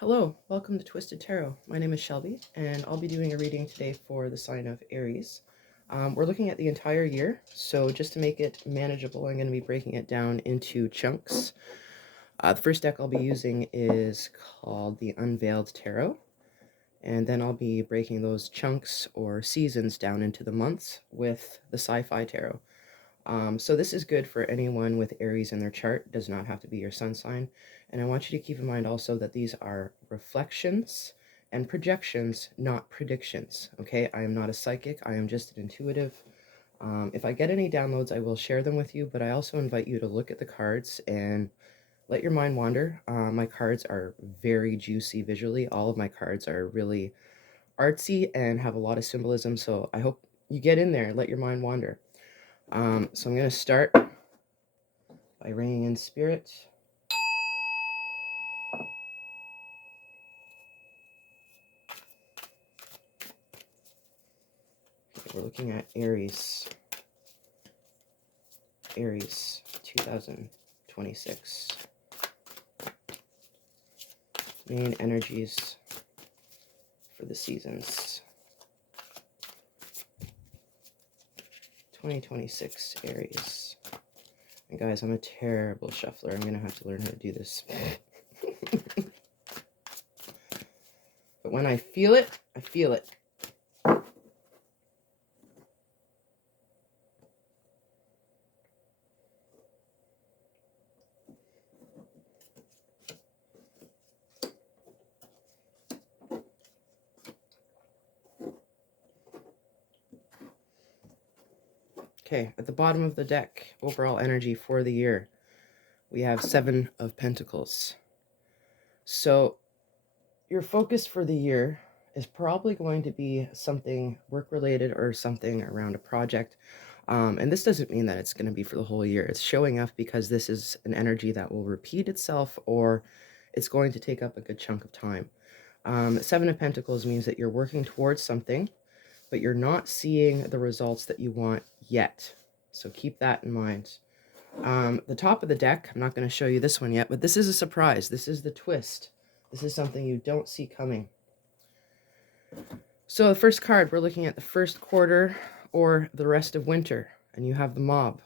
Hello, welcome to Twisted Tarot. My name is Shelby, and I'll be doing a reading today for the sign of Aries. We're looking at the entire year, so just to make it manageable, I'm going to be breaking it down into chunks. The first deck I'll be using is called the Unveiled Tarot, and then I'll be breaking those chunks or seasons down into the months with the Sci-fi Tarot. So this is good for anyone with Aries in their chart. It does not have to be your sun sign. And I want you to keep in mind also that these are reflections and projections, not predictions. Okay, I am not a psychic. I am just an intuitive. If I get any downloads, I will share them with you, but I also invite you to look at the cards and let your mind wander. My cards are very juicy visually. All of my cards are really artsy and have a lot of symbolism, so I hope you get in there and let your mind wander. So I'm going to start by ringing in spirit. Okay, we're looking at Aries. Aries 2026. Main energies for the seasons. 2026 Aries. And guys, I'm a terrible shuffler. I'm going to have to learn how to do this. But when I feel it, I feel it. Okay, at the bottom of the deck, overall energy for the year, we have 7 of Pentacles. So your focus for the year is probably going to be something work-related or something around a project. And this doesn't mean that it's going to be for the whole year. It's showing up because this is an energy that will repeat itself, or it's going to take up a good chunk of time. 7 of Pentacles means that you're working towards something, but you're not seeing the results that you want yet. So keep that in mind. The top of the deck, I'm not going to show you this one yet, but this is a surprise. This is the twist. This is something you don't see coming. So the first card, we're looking at the first quarter or the rest of winter, and you have the Mob.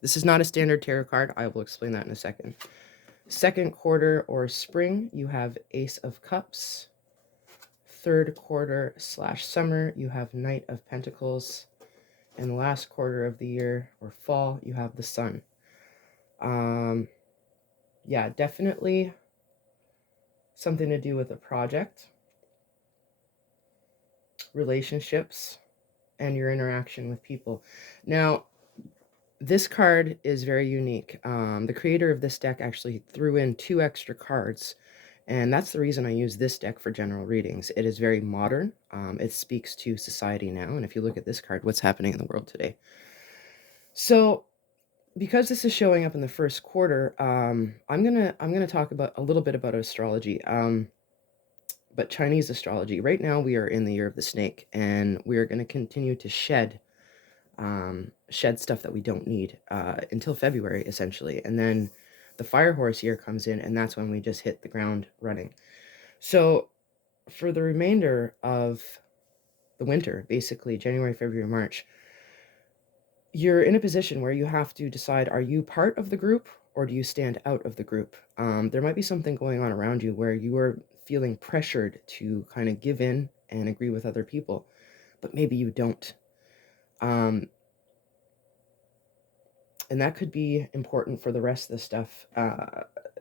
This is not a standard tarot card. I will explain that in a second. Second quarter or spring, you have Ace of Cups. Third quarter / summer, you have Knight of Pentacles. And the last quarter of the year or fall, you have the Sun. Yeah, definitely something to do with a project, relationships, and your interaction with people. Now, this card is very unique. The creator of this deck actually threw in 2 extra cards, and that's the reason I use this deck for general readings. It is very modern. It speaks to society now, and if you look at this card, what's happening in the world today. So, because this is showing up in the first quarter, I'm gonna talk about a little bit about astrology. But Chinese astrology. Right now, we are in the year of the snake, and we are going to continue to shed stuff that we don't need until February, essentially. And then the fire horse year comes in, and that's when we just hit the ground running. So for the remainder of the winter, basically January, February, March, you're in a position where you have to decide, are you part of the group or do you stand out of the group? There might be something going on around you where you are feeling pressured to kind of give in and agree with other people, but maybe you don't. And that could be important for the rest of the stuff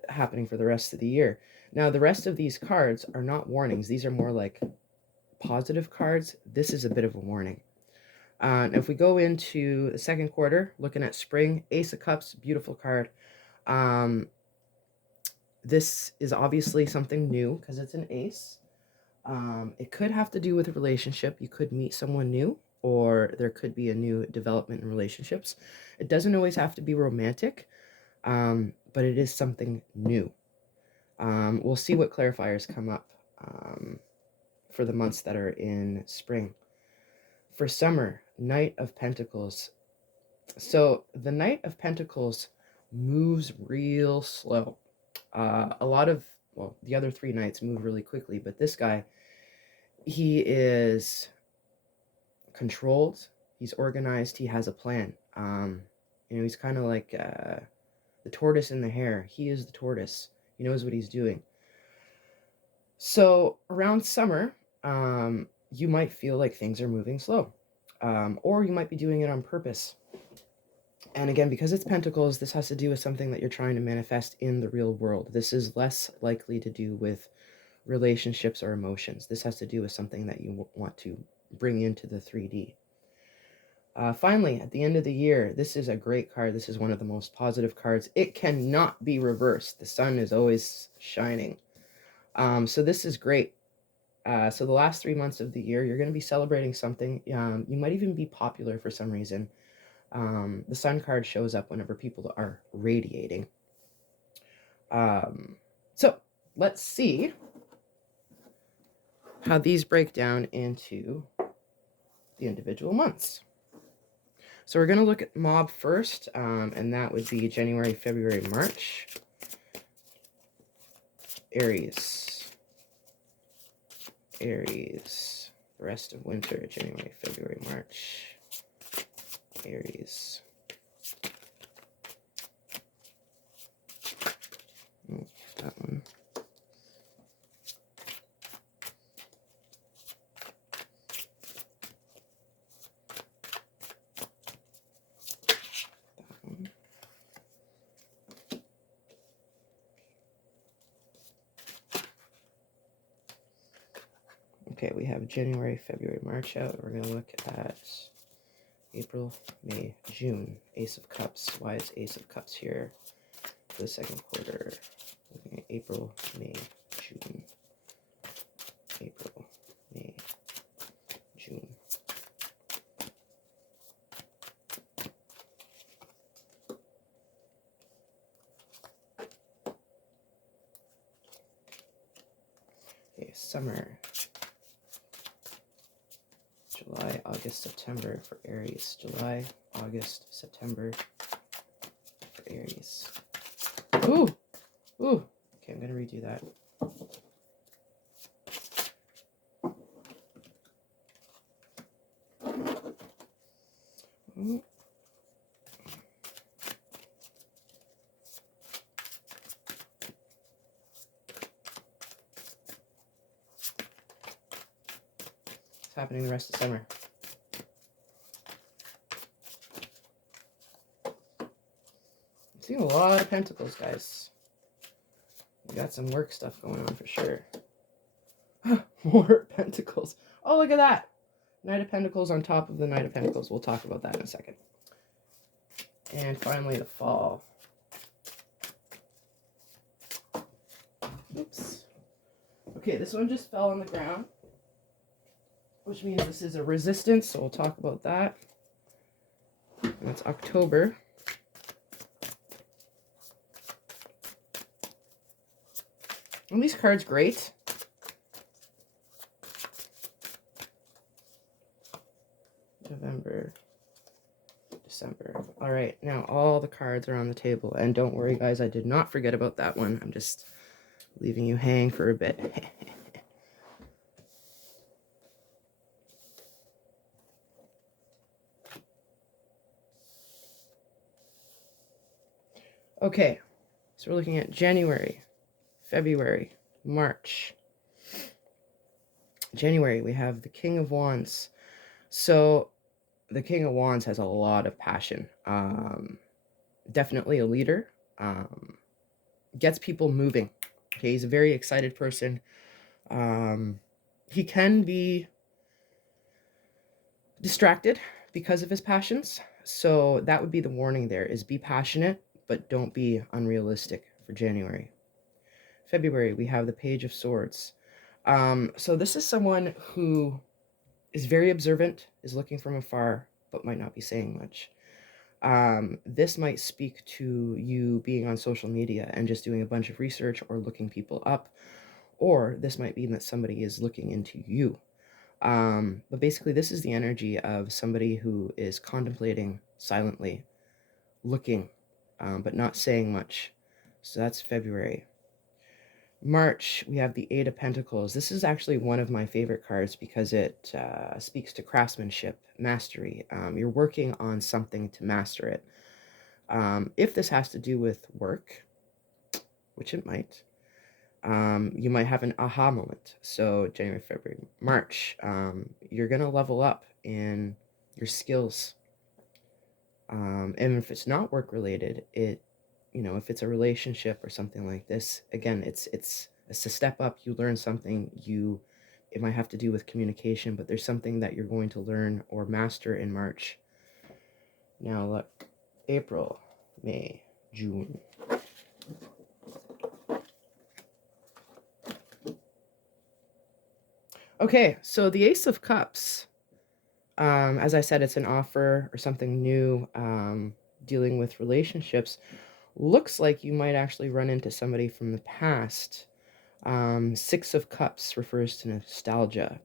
happening for the rest of the year. Now, the rest of these cards are not warnings. These are more like positive cards. This is a bit of a warning. If we go into the second quarter, looking at spring, Ace of Cups, beautiful card. This is obviously something new because it's an ace. It could have to do with a relationship. You could meet someone new, or there could be a new development in relationships. It doesn't always have to be romantic, but it is something new. We'll see what clarifiers come up for the months that are in spring. For summer, Knight of Pentacles. So the Knight of Pentacles moves real slow. A lot of well, the other 3 knights move really quickly, but this guy, he is controlled, he's organized, he has a plan. He's kind of like the tortoise and the hare. He is the tortoise. He knows what he's doing. So around summer, you might feel like things are moving slow, or you might be doing it on purpose. And again, because it's pentacles, this has to do with something that you're trying to manifest in the real world. This is less likely to do with relationships or emotions. This has to do with something that you want to bring into the 3D. Finally, at the end of the year, this is a great card. This is one of the most positive cards. It cannot be reversed. The sun is always shining. So this is great. So the last 3 months of the year, you're going to be celebrating something. You might even be popular for some reason. The sun card shows up whenever people are radiating. So let's see how these break down into the individual months. So we're going to look at Mob first, and that would be January, February, March. Aries. Aries. The rest of winter, January, February, March. Aries. Oh, that one. Okay, we have January, February, March out. We're going to look at April, May, June. Ace of Cups. Why is Ace of Cups here for the second quarter? Looking at April, May, June. April, May, June. Okay, summer. July, August, September for Aries. July, August, September for Aries. Ooh! Ooh! Okay, I'm going to redo that. Ooh. What's happening the rest of summer? I'm seeing a lot of pentacles, guys. We got some work stuff going on for sure. More pentacles. Oh, look at that. Knight of Pentacles on top of the Knight of Pentacles. We'll talk about that in a second. And finally, the fall. Oops. Okay, this one just fell on the ground, which means this is a resistance, so we'll talk about that. And that's October. And these cards great. November, December. All right, now all the cards are on the table. And don't worry, guys, I did not forget about that one. I'm just leaving you hang for a bit. Okay, so we're looking at January, February, March. January, we have the King of Wands. So the King of Wands has a lot of passion. Definitely a leader. Gets people moving. Okay, he's a very excited person. He can be distracted because of his passions. So that would be the warning there, is be passionate, but don't be unrealistic for January. February, we have the Page of Swords. So this is someone who is very observant, is looking from afar, but might not be saying much. This might speak to you being on social media and just doing a bunch of research or looking people up, or this might mean that somebody is looking into you. But basically, this is the energy of somebody who is contemplating silently, looking, but not saying much. So that's February. March, we have the Eight of Pentacles. This is actually one of my favorite cards because it speaks to craftsmanship, mastery. You're working on something to master it. If this has to do with work, which it might, you might have an aha moment. So January, February, March, you're going to level up in your skills. And if it's not work related, if it's a relationship or something like this, again, it's a step up. You learn something. It might have to do with communication, but there's something that you're going to learn or master in March. Now look, April, May, June. Okay, so the Ace of Cups, as I said, it's an offer or something new, dealing with relationships. Looks like you might actually run into somebody from the past. Six of Cups refers to nostalgia,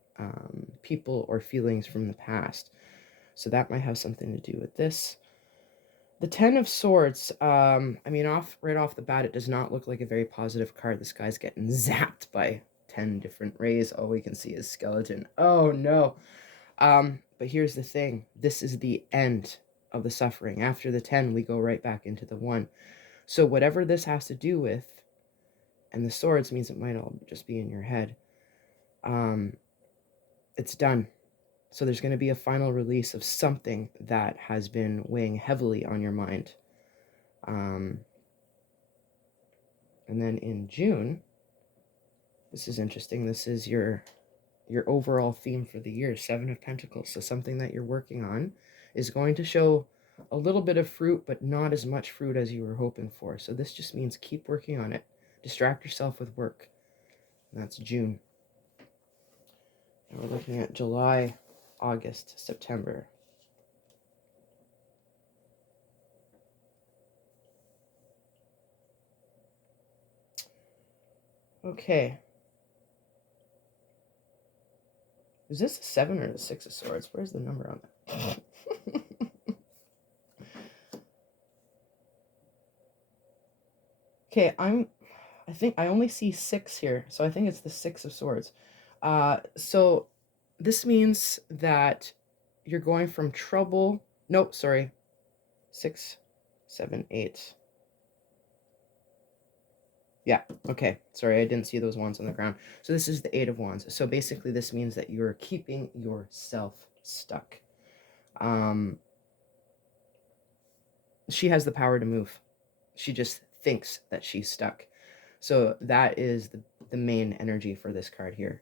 people or feelings from the past. So that might have something to do with this. The Ten of Swords, right off the bat, it does not look like a very positive card. This guy's getting zapped by 10 different rays. All we can see is skeleton. Oh no. But here's the thing. This is the end of the suffering. After the 10, we go right back into the 1. So whatever this has to do with, and the swords means it might all just be in your head, it's done. So there's going to be a final release of something that has been weighing heavily on your mind. And then in June, this is interesting. This is your overall theme for the year, Seven of Pentacles. So something that you're working on is going to show a little bit of fruit, but not as much fruit as you were hoping for. So this just means keep working on it. Distract yourself with work. And that's June. And we're looking at July, August, September. Okay. Is this a 7 or the 6 of Swords? Where's the number on that? Okay, I think I only see 6 here, so I think it's the 6 of Swords. So this means that you're going from trouble. Nope, sorry. 6, 7, 8. Yeah, okay. Sorry, I didn't see those wands on the ground. So this is the 8 of Wands. So basically this means that you're keeping yourself stuck. She has the power to move. She just thinks that she's stuck. So that is the main energy for this card here.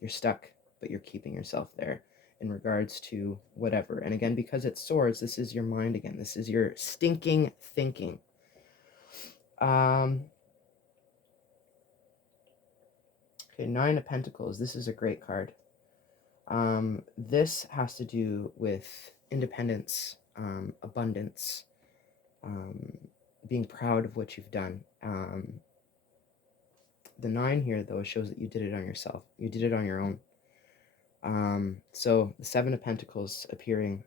You're stuck, but you're keeping yourself there in regards to whatever. And again, because it's swords, this is your mind again. This is your stinking thinking. Okay, Nine of Pentacles. This is a great card. This has to do with independence, abundance, being proud of what you've done. The 9 here, though, shows that you did it on yourself. You did it on your own. So the 7 of Pentacles appearing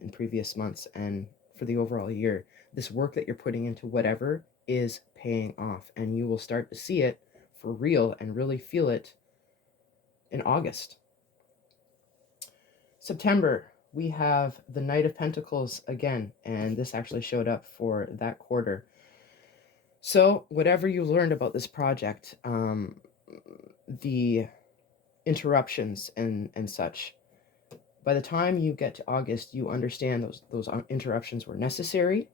in previous months and for the overall year, this work that you're putting into whatever is paying off, and you will start to see it for real and really feel it in August. September, we have the Knight of Pentacles again, and this actually showed up for that quarter. So whatever you learned about this project, the interruptions and such, by the time you get to August, you understand those interruptions were necessary,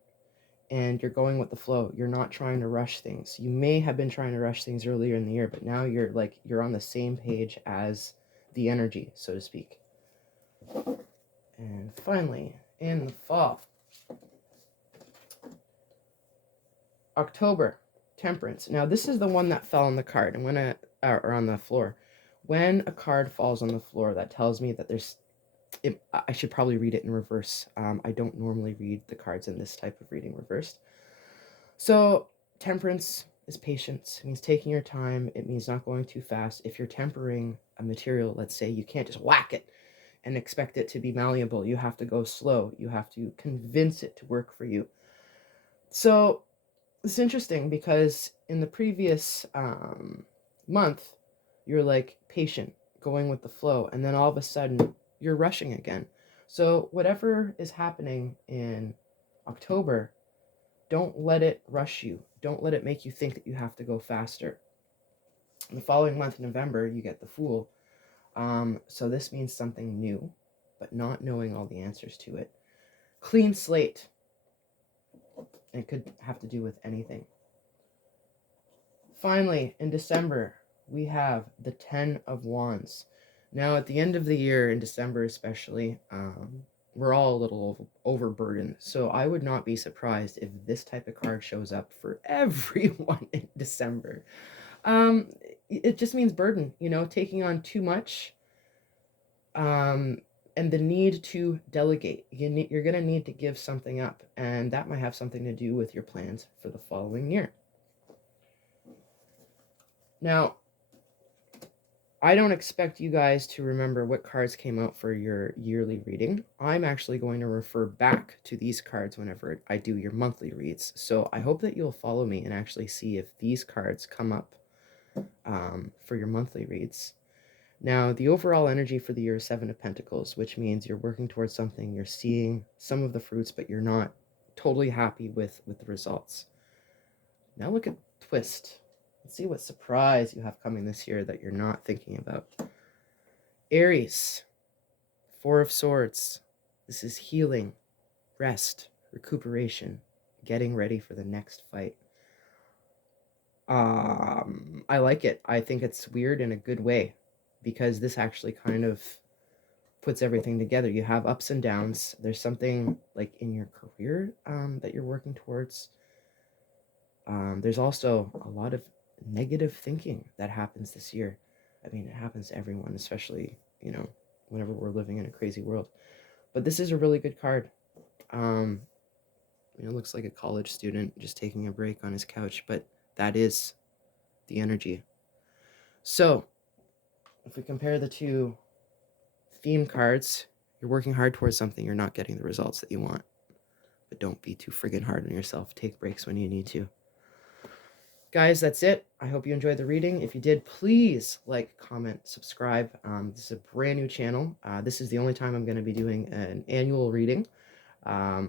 and you're going with the flow. You're not trying to rush things. You may have been trying to rush things earlier in the year, but now you're on the same page as the energy, so to speak. And finally, in the fall, October, Temperance. Now this is the one that fell on the card, and or on the floor. When a card falls on the floor, that tells me that I should probably read it in reverse. I don't normally read the cards in this type of reading reversed. So Temperance is patience. It means taking your time. It means not going too fast. If you're tempering a material, let's say, you can't just whack it and expect it to be malleable. You have to go slow. You have to convince it to work for you. So it's interesting because in the previous month, you're like patient, going with the flow, and then all of a sudden you're rushing again. So whatever is happening in October, don't let it rush you. Don't let it make you think that you have to go faster. In the following month, November, you get the Fool. So this means something new, but not knowing all the answers to it. Clean slate. It could have to do with anything. Finally, in December, we have the 10 of Wands. Now, at the end of the year, in December especially, we're all a little overburdened. So I would not be surprised if this type of card shows up for everyone in December. Um, it just means burden, taking on too much, and the need to delegate. You're going to need to give something up, and that might have something to do with your plans for the following year. Now, I don't expect you guys to remember what cards came out for your yearly reading. I'm actually going to refer back to these cards whenever I do your monthly reads. So I hope that you'll follow me and actually see if these cards come up for your monthly reads. Now, the overall energy for the year is 7 of Pentacles, which means you're working towards something, you're seeing some of the fruits, but you're not totally happy with the results. Now look at Twist. Let's see what surprise you have coming this year that you're not thinking about. Aries, 4 of Swords. This is healing, rest, recuperation, getting ready for the next fight. I like it. I think it's weird in a good way, because this actually kind of puts everything together. You have ups and downs. There's something like in your career that you're working towards. There's also a lot of negative thinking that happens this year. I mean, it happens to everyone, especially, whenever we're living in a crazy world. But this is a really good card. It looks like a college student just taking a break on his couch, but that is the energy. So, if we compare the two theme cards, you're working hard towards something, you're not getting the results that you want. But don't be too friggin' hard on yourself. Take breaks when you need to. Guys, that's it. I hope you enjoyed the reading. If you did, please like, comment, subscribe. This is a brand new channel. This is the only time I'm going to be doing an annual reading.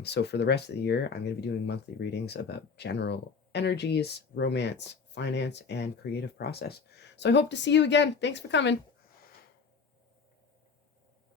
So for the rest of the year, I'm going to be doing monthly readings about general energies, romance, finance, and creative process. So I hope to see you again. Thanks for coming.